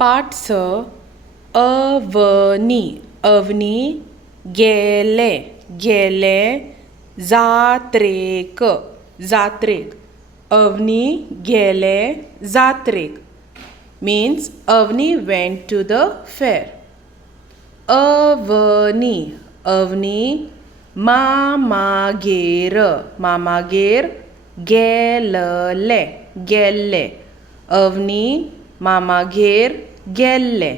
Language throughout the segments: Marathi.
पाठ 6 अवनी अवनी गेले गेले जात्रेक जात्रेक अवनी गेले जात्रेक means Avni went to the fair. Avni Avni मामागेर मामागेर गेल्ले गेल्ले अवनी मामागेर गेल्ले.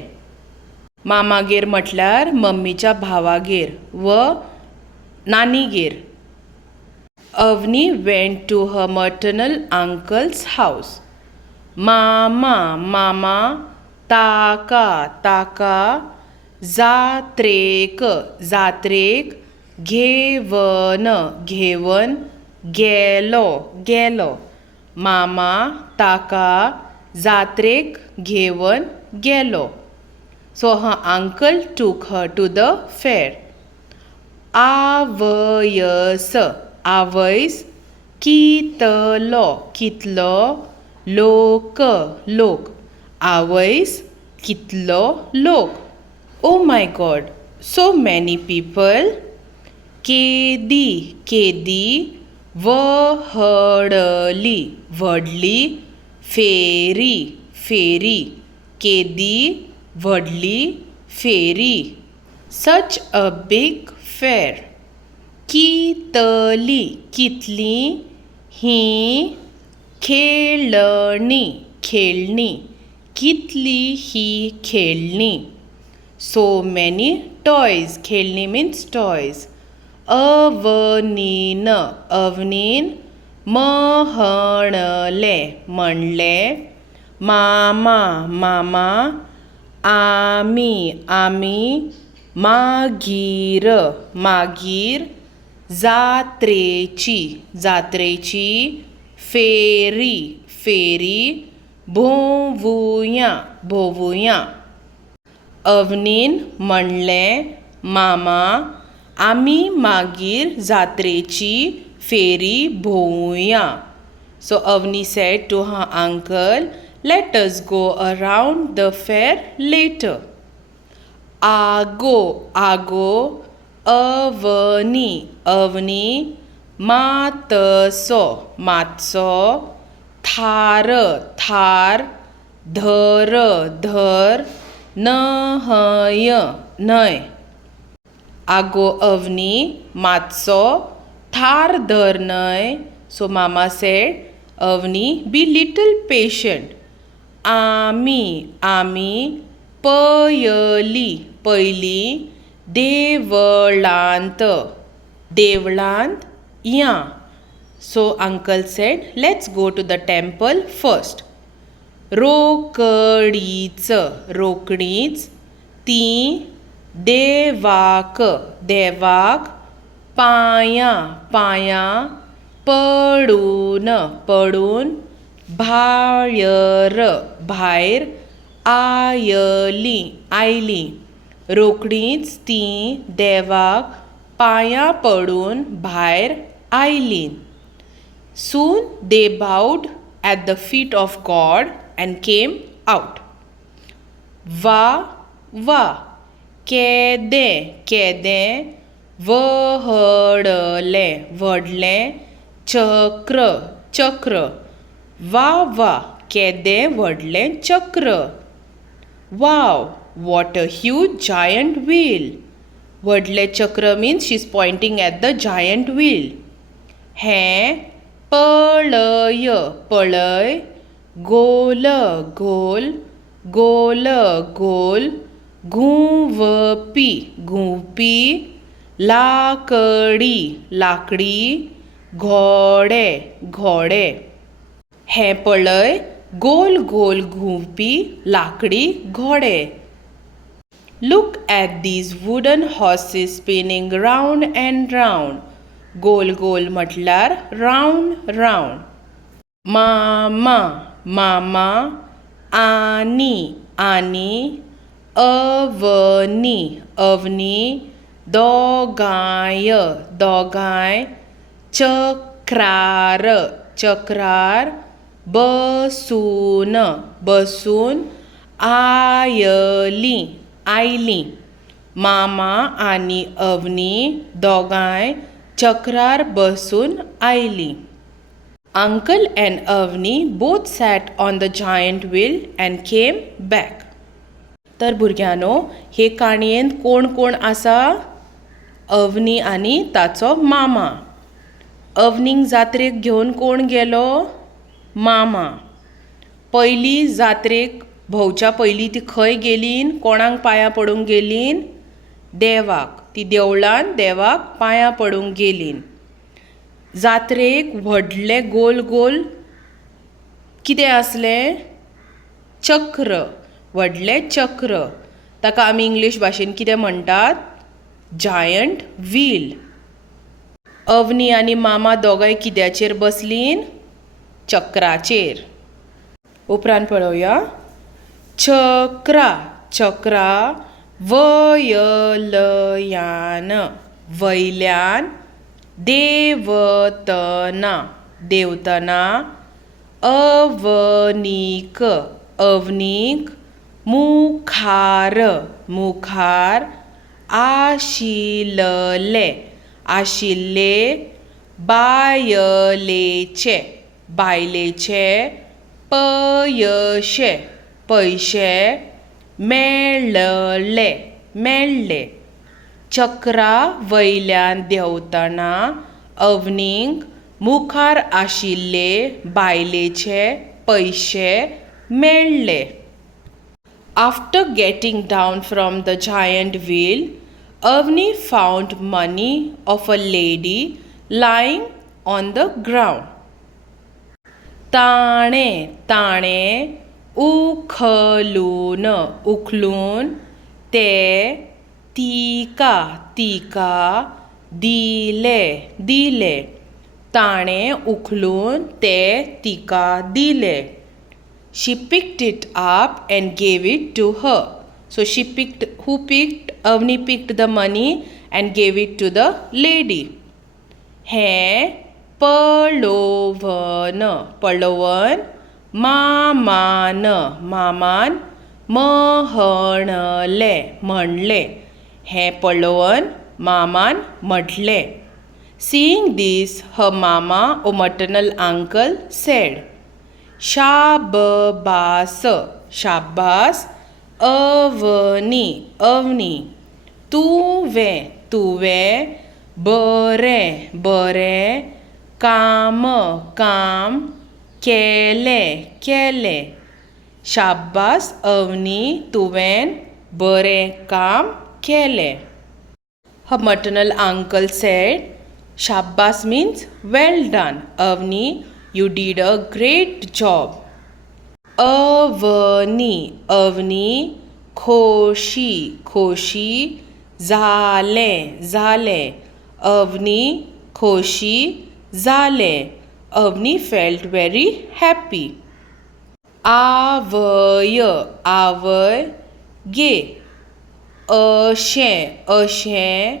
मामागेर म्हटल्यार मम्मीच्या भावागेर व नानीगेर. Avni went to her maternal uncle's house. मामा मामा ताका ताका जात्रेक जात्रेक घेवन घेवन गेलो गेलो. मामा ताका जात्रेक घेवन गेलो. So her uncle took her to the fair. आवयस आवयस कितलो कितलो लोक लोक आवयस कितलो लोक. Oh my God, so many people. केदी केदी व्हडली व्हडली फेरी फेरी केदी व्हडली फेरी. Such a big fair. कितली कितली ही खेळणी खेळणी कितली ही खेळणी. So many toys. खेळणी means toys. अवनीन अवनीन म्हणले म्हणले मामा मामा आमी आमी मागीर मागीर जात्रेची जात्रेची फेरी फेरी भोवुया भोवुया. अवनीन म्हणलें मामा आमी मागीर जात्रेची फेरी भोवुया. So Avni said to her uncle, let us go around the fair later. आगो आगो अवनी अवनी मातसो मातसो थार थार धर धर न्हय न्हय. आगो अवनी मातसो थार धर न्हय. So mama said, Avni, be little patient. आमी आमी पयली पयली देवळांत देवळांत या. So uncle said, let's go to the temple first. रोकडीच रोकडीच ती देवाक देवाक पांयां पांयां पडून पडून भायर भायर आयली आयली. रोकडीच ती देवाक पांयां पडून भायर oily. Soon they bowed at the feet of God and came out. वा वा केदे केदे व्हडले व्हडले चक्र चक्र. वा वा केदे व्हडले चक्र. Wow, what a huge giant wheel. व्हडले चक्र means she's pointing at the giant wheel. हें पळय पळय गोल गोल गोल गोल घुंवपी घुंवपी लाकडी लाकडी घोडे घोडे. हें पळय गोल गोल घुंवपी लाकडी घोडे. Look at these wooden horses spinning round and round. गोल गोल म्हटल्यार round round. मामा मामा आनी आनी अवनी अवनी दोगांय दोगांय चक्रार चक्रार बसून बसून आयली आयली. मामा आणि अवनी दोगांय चक्रार बसून oily. Uncle and Avni both sat on the giant wheel and came back. तर भुरग्यानो, हे काणयेंत कोण कोण आसा? अवनी आनी ताचो मामा. अवनीक जात्रेक घेवन कोण गेलो? मामा. पयली जात्रेक भोंवच्या पयलीं ती खंय गेलीन? कोणाक पांयां पडूंक गेलीन? देवाक. ती देवळान देवाक पांयां पडूंक गेलीन. जात्रेक व्हडले गोल गोल कितें आसलें? चक्र. व्हडले चक्र. ताका आमी इंग्लीश भाशेन कितें म्हणटात? Giant wheel. अवनी आनी मामा दोगांय कित्याचेर बसलीन? चक्राचेर. उपरांत पळोवया. चक्रा चक्रा वयलयान वयल्यान देवतना देवतना अवनीक अवनीक मुखार मुखार आशिल्ले आशिल्ले बायलेचे बायलेचे पयशे पयशे मेळ्ळे मेळ्ळे. चक्रा वयल्यान देंवतना अवनीक मुखार आशिल्ले बायलेचे पयशे मेळ्ळे. After getting down from the giant wheel, Avni found money of a lady lying on the ground. ताणे ताणे उखलून उखलून ते तिका तिका दिले दिले. ताणे उखलून ते तिका दिले. She picked it up and gave it to her. So who picked? Avni picked the money and gave it to the lady. हे पळोवन पळोवन मामान मामान म्हणले म्हणले. हे पळोवन मामान म्हटले. Seeing this, her mama or maternal uncle said, शाबास शाबास अवनी अवनी. तुवें बरें बरें काम काम केलें केलें. शाबास अवनी, तुवें बरें काम केलें. Her maternal uncle said, Shabbas means well done. Avni, you did a great job. Avni, Avni, खोशी खोशी जाले जाले. Avni, खोशी जाले. Avni felt very happy. आवय आवय गे. अशें अशें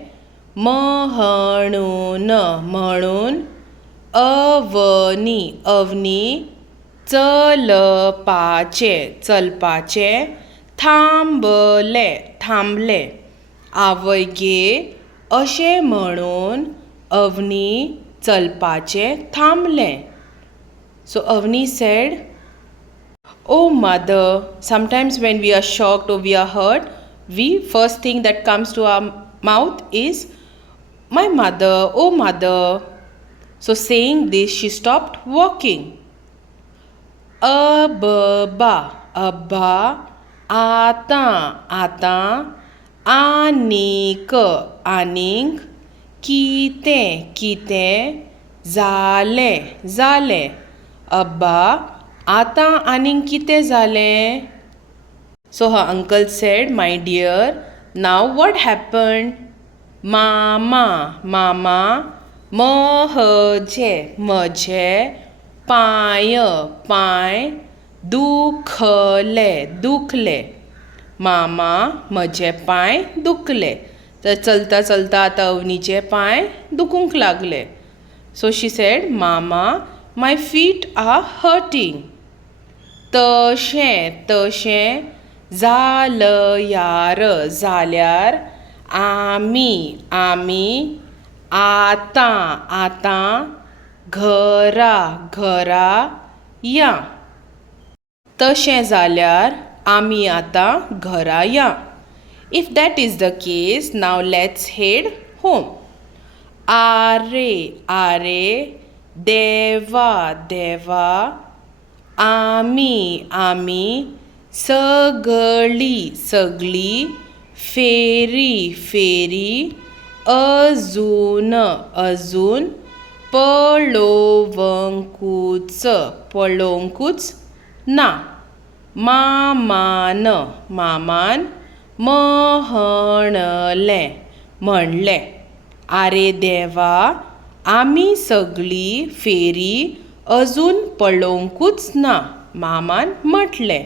म्हणून म्हणून. अवनी अवनी, चलपाचे चलपाचे. थांबले थांबले. आवय गे अशें म्हणून अवनी चलपाचे थांबले. So Avni said, Oh mother, sometimes when we are shocked or we are hurt, first thing that comes to our mouth is, my mother, oh mother. So saying this, she stopped walking. Abba, abba, आता आता. आनीक आनीक. कितें कितें. जाले जाले. अब्बा, आता आनीक कितें जालें? So her uncle said, my dear, now what happened? मामा मामा, म्हजे पांय पांय. दुखले दुखले. मामा, म्हजे पांय दुखले. तर चलता चलता आतां अवनीचे पांय दुखूंक लागले. So she said, Mama, my feet are hurting. तशें तशें जालयार जाल्यार आमी आतां घरा या. तशें जाल्यार आमी आतां घरा या. If that is the case, now let's head home. आरे देवा आमी सगळी फेरी अजून पळोवंकूच ना. मामान म्हणलें. आरे देवा आमी सगळी फेरी अजून पळोवंकूच ना. मामान म्हटलें.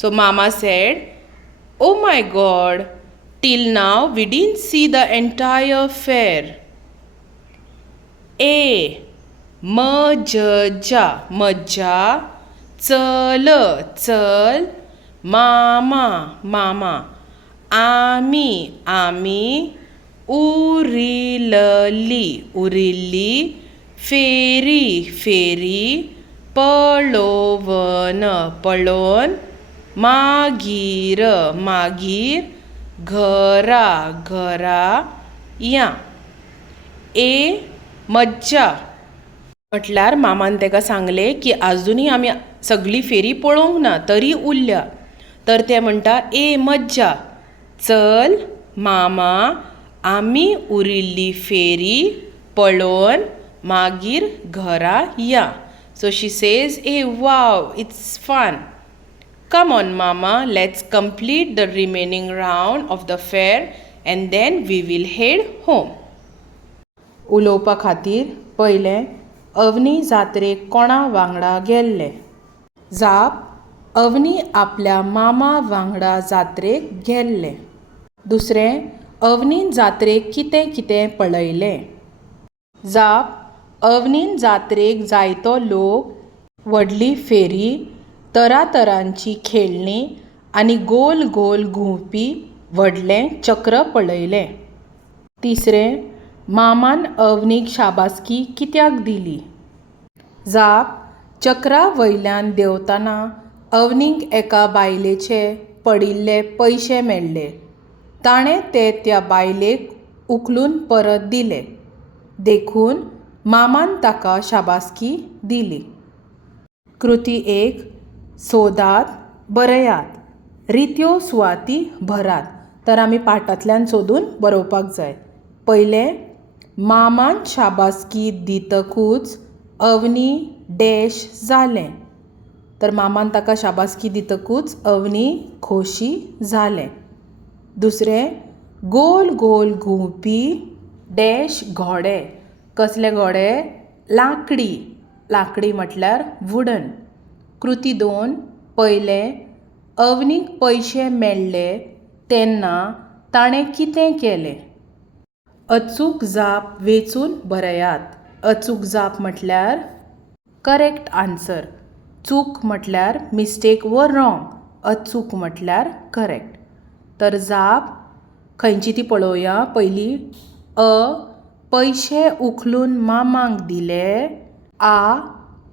So Mama said, "Oh my God, till now we didn't see the entire fair." मज्जा चल मामा आमी उरिल्ली फेरी पळोवन मागीर घरा या. मज्जा म्हटल्यार मामान ताका सांगलें की आजुनूय आमी सगळी फेरी पळोवंक ना तरी उरल्या. तर ते म्हणटा मज्जा चल मामा आमी उरिल्ली फेरी पळोवन मागीर घरा या. So she says, wow, it's fun. Come on mama, let's complete the remaining round of the fair and then we will head home. उलोवपा खातीर पयलें अवनी जात्रेक कोणा वांगडा गेल्ले. जाप अवनी आपल्या मामा वांगडा जात्रेक गेल्ले. दुसरें अवनीन जात्रेक कितें पळयलें. जाप अवनीन जात्रेक जायतो लोक, व्हडली फेरी, तरातरांची खेळणीं आनी गोल घुंवपी व्हडलें चक्र पळयलें. तिसरें मामान अवनीक शाबासकी कित्याक दिली. जाप चक्रा वयल्यान देंवतना अवनीक एका बायलेचे पडिल्ले पयशे मेळ्ळे. ताणें ते त्या बायलेक उखलून परत दिले. देखून मामान ताका शाबासकी दिली. कृती 1. सोदात बरयात. रित्यो सुवाती भरात. तर आमी पाठांतल्यान सोदून बरोवपाक जाय. पयलें मामान शाबासकी दितकूच अवनी डॅश जालें. तर मामान ताका शाबासकी दितकूच अवनी खोशी जालें. दुसरें गोल घुंवपी डॅश घोडे. कसले घोडे. लाकडी म्हटल्यार वुडन. कृती 2. पयलें अवनीक पयशे मेळ्ळे तेन्ना ताणें कितें केलें. अचूक जाप वेंचून बरयात. अचूक जाप म्हटल्यार करेक्ट आन्सर. चूक म्हटल्यार मिस्टेक व रॉंग. अचूक म्हटल्यार करेक्ट. तर जाप खंयची ती पळोवया. पयली पयशे उखलून मामांक दिले.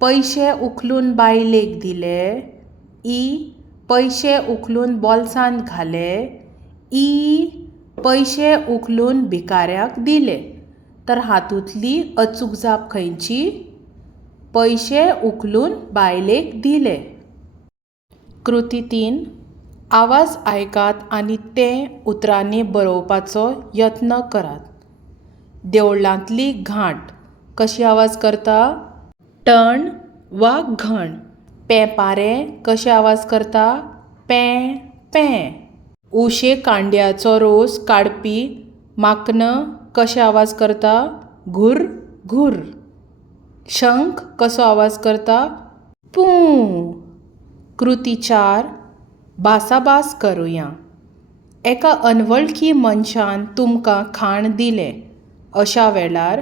पयशे उखलून बायलेक दिले. पयशे उखलून बोल्सांत घाले. पयशे उखलून भिकाऱ्याक दिले. तर हातूंतली अचूक जाप खंयची. पयशे उखलून बायलेक दिले. कृती 3. आवाज आयकात आनी ते उतरांनी बरोवपाचो यत्न करात. देवळांतली घांट कशी आवाज करता. टण वा घण. पेंपारें कशें आवाज करता. पें पें. उशे कांड्याचो रोस काडपी माकन कशें आवाज करता. घुर घुर. शंख कसो आवाज करता. पूं. कृती 4. भासाभास करुया. एका अनवळखी मनशान तुमकां खाण दिलें. अशा वेळार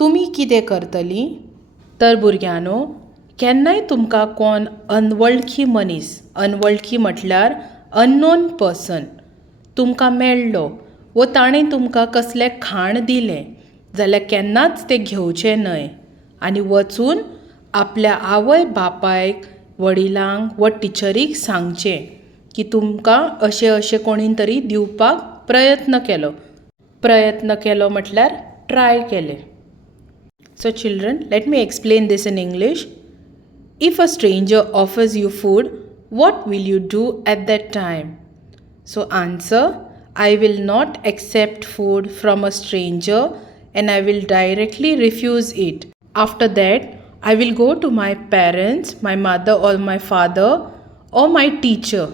तुमी कितें करतलीं. तर भुरग्यांनो, केन्नाय तुमकां कोण अनवळखी मनीस, अनवळखी म्हटल्यार अननोन पर्सन तुमकां मेळ्ळो वो ताणें तुमकां कसलें खाण दिलें जाल्यार केन्नाच तें घेवचें न्हय आनी वचून आपल्या आवय बापायक वडिलांक व टिचरीक सांगचें की तुमकां अशें अशें कोणीन तरी दिवपाक प्रयत्न केलो म्हटल्यार ट्राय केलें. So children, let me explain this in English. If a stranger offers you food, what will you do at that time? So answer, I will not accept food from a stranger and I will directly refuse it. After that, I will go to my parents, my mother or my father or my teacher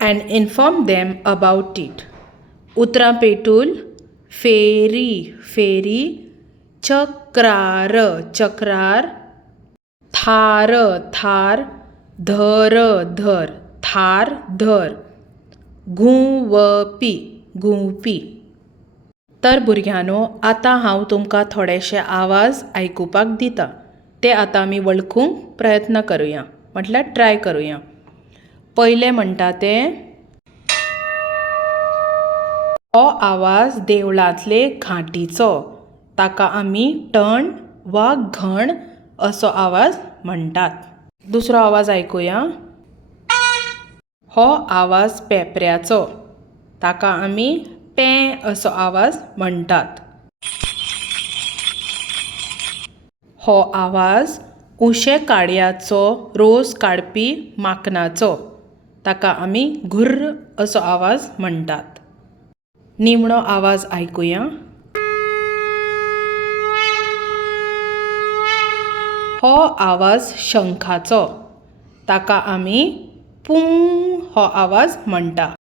and inform them about it. उतरां पेटूल फेरी फेरी चक्रार चक्रार थार थार धर धर थार धर घुंवपी घुंवपी. तर भुरग्यांनो, आतां हांव तुमकां थोडेशे आवाज आयकुपाक दिता. ते आतां आमी वळखूंक प्रयत्न करुया म्हटल्यार ट्राय करुया. पयलें म्हणटा तें हो आवाज देवळांतले घांटीचो, ताका आमी टण वा घण असो आवाज म्हणटात. दुसरो आवाज आयकुया. हो आवाज पेपऱ्याचो, ताका आमी पें असो आवाज म्हणटात. हो आवाज उशे काडयाचो रोस काडपी माकनाचो, ताका आमी घुर्र असो आवाज म्हणटात. निमणो आवाज आयकुया. हो आवाज शंखाचो, ताका आमी पुं हो आवाज म्हणटा.